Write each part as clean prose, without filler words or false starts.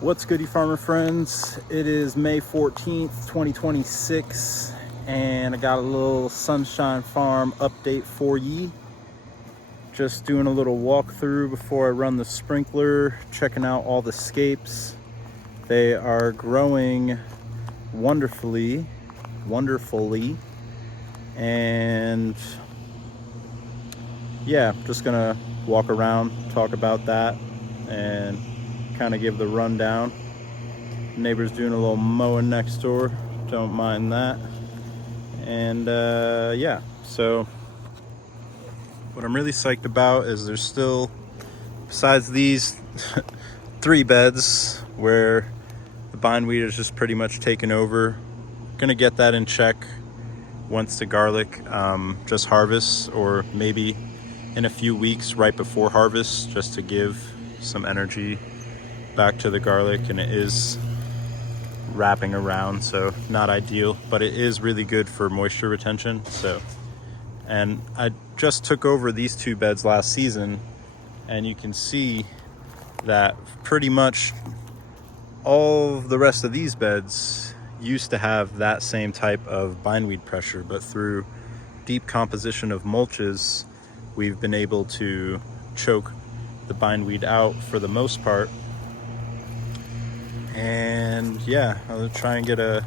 What's good, you farmer friends? It is May 14th, 2026, and I got a little Sunshine Farm update for ye. Just doing a little walkthrough before I run the sprinkler, checking out all the scapes. They are growing wonderfully, and yeah, just gonna walk around, talk about that, and kind of give the rundown. Neighbor's doing a little mowing next door, don't mind that. And yeah, so what I'm really psyched about is there's still, besides these 3 beds where the bindweed is just pretty much taken over, gonna get that in check once the garlic just harvests, or maybe in a few weeks right before harvest, just to give some energy back to the garlic. And it is wrapping around, so not ideal, but it is really good for moisture retention. So, and I just took over these 2 beds last season, and you can see that pretty much all of the rest of these beds used to have that same type of bindweed pressure, but through deep composition of mulches, we've been able to choke the bindweed out for the most part. And yeah, I'll try and get a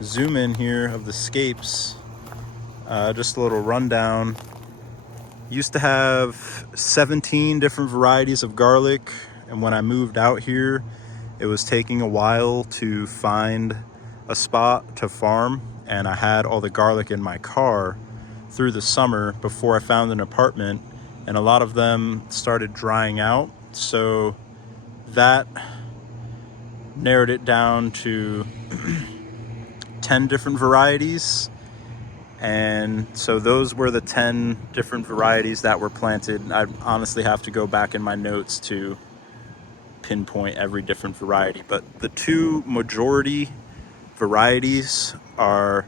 zoom in here of the scapes. Just a little rundown. Used to have 17 different varieties of garlic, and when I moved out here, it was taking a while to find a spot to farm, and I had all the garlic in my car through the summer before I found an apartment, and a lot of them started drying out. So that narrowed it down to 10 different varieties. And so those were the 10 different varieties that were planted. I honestly have to go back in my notes to pinpoint every different variety, but the 2 majority varieties are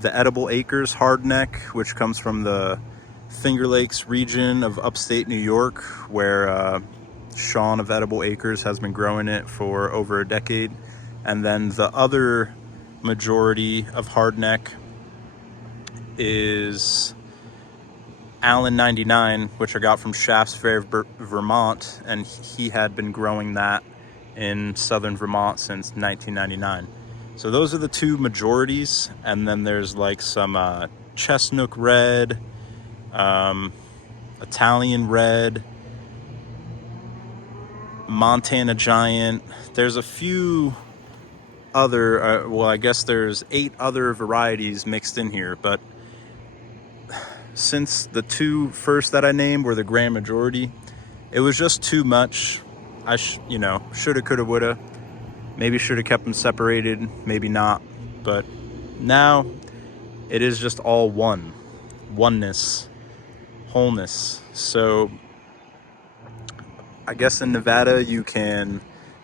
the Edible Acres hardneck, which comes from the Finger Lakes region of upstate New York, where Sean of Edible Acres has been growing it for over a decade. And then the other majority of hardneck is Allen 99, which I got from Shafts Fair, Vermont, and he had been growing that in southern Vermont since 1999. So those are the 2 majorities, and then there's like some Chestnut Red, Italian Red, Montana Giant. There's a few other, well, I guess there's 8 other varieties mixed in here, but since the 2 first that I named were the grand majority, it was just too much. I shoulda, coulda, woulda. Maybe should have kept them separated, maybe not. But now it is just all oneness, wholeness. So I guess in Nevada you can,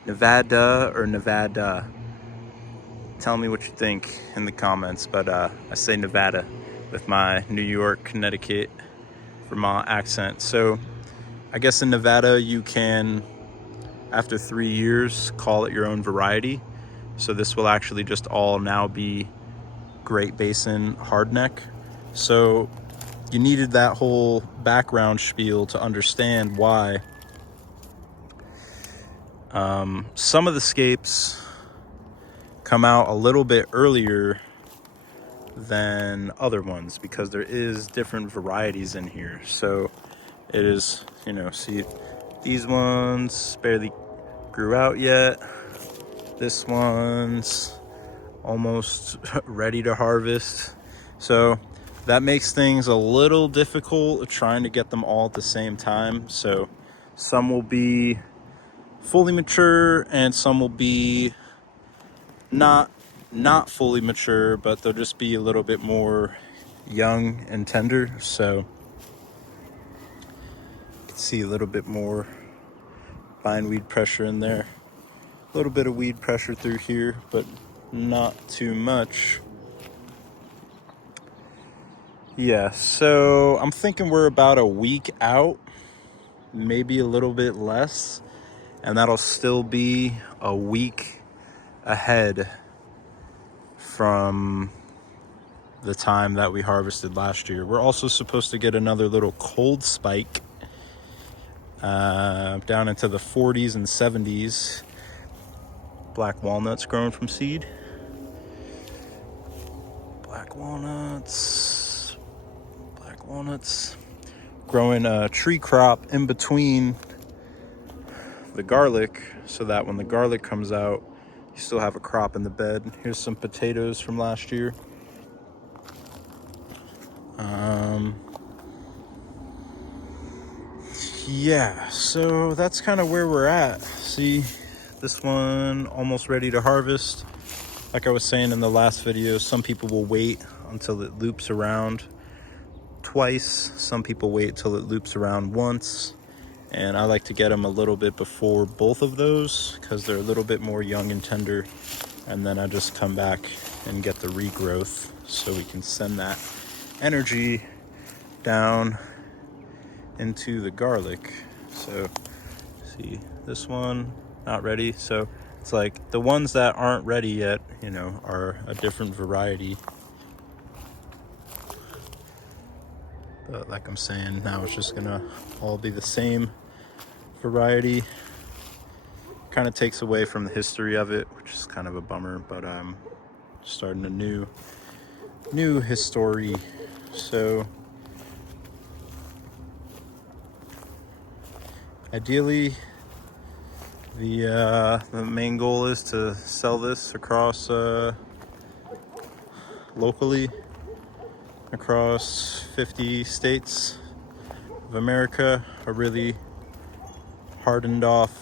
Nevada. Tell me what you think in the comments, but I say Nevada with my New York, Connecticut, Vermont accent. So I guess in Nevada you can, after 3 years, call it your own variety. So this will actually just all now be Great Basin hardneck. So you needed that whole background spiel to understand why some of the scapes come out a little bit earlier than other ones, because there is different varieties in here. So it is, see, these ones barely grew out yet. This one's almost ready to harvest. So that makes things a little difficult trying to get them all at the same time. So some will be fully mature and some will be not fully mature, but they'll just be a little bit more young and tender. So you can see a little bit more bindweed pressure in there, a little bit of weed pressure through here, but not too much. Yeah, so I'm thinking we're about a week out, maybe a little bit less, and that'll still be a week ahead from the time that we harvested last year. We're also supposed to get another little cold spike down into the 40s and 70s. Black walnuts growing from seed. Black walnuts growing a tree crop in between the garlic, so that when the garlic comes out, you still have a crop in the bed. Here's some potatoes from last year. Yeah, so that's kind of where we're at. See, this one almost ready to harvest. Like I was saying in the last video, some people will wait until it loops around twice. Some people wait till it loops around once. And I like to get them a little bit before both of those because they're a little bit more young and tender. And then I just come back and get the regrowth so we can send that energy down into the garlic. So see, this one not ready. So it's like the ones that aren't ready yet, you know, are a different variety. But like I'm saying, now it's just gonna all be the same variety. Kind of takes away from the history of it, which is kind of a bummer, but I'm starting a new history. So ideally, the main goal is to sell this across locally across 50 states of America. A really hardened off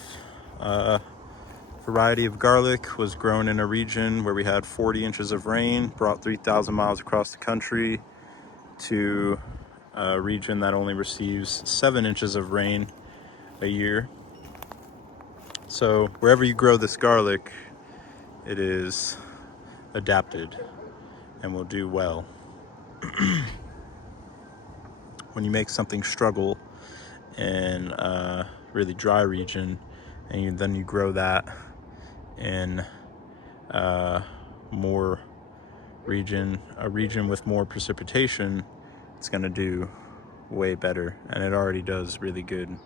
variety of garlic was grown in a region where we had 40 inches of rain, brought 3,000 miles across the country to a region that only receives 7 inches of rain a year. So wherever you grow this garlic, it is adapted and will do well. When you make something struggle in a really dry region and then you grow that in a region with more precipitation, it's going to do way better. And it already does really good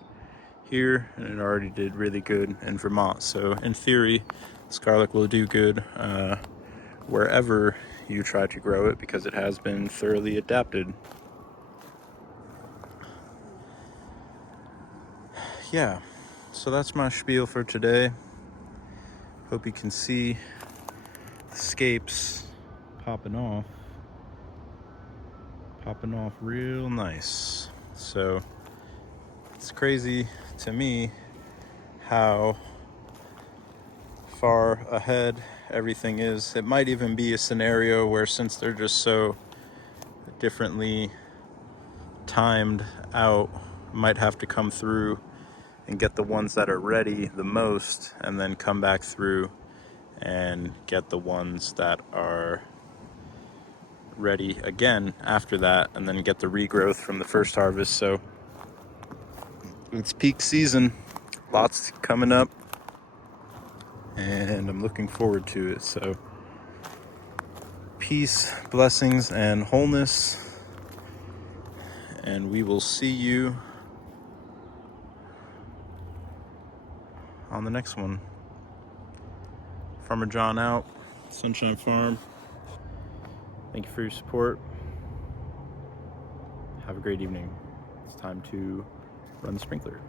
here, and it already did really good in Vermont. So in theory, this garlic will do good wherever you try to grow it because it has been thoroughly adapted. Yeah, so that's my spiel for today. Hope you can see the scapes popping off real nice. So it's crazy to me how far ahead everything is. It might even be a scenario where, since they're just so differently timed out, might have to come through and get the ones that are ready the most, and then come back through and get the ones that are ready again after that, and then get the regrowth from the first harvest. So it's peak season, lots coming up, and I'm looking forward to it. So peace, blessings, and wholeness, and we will see you on the next one. Farmer John out, Sunshine Farm. Thank you for your support. Have a great evening. It's time to run the sprinkler.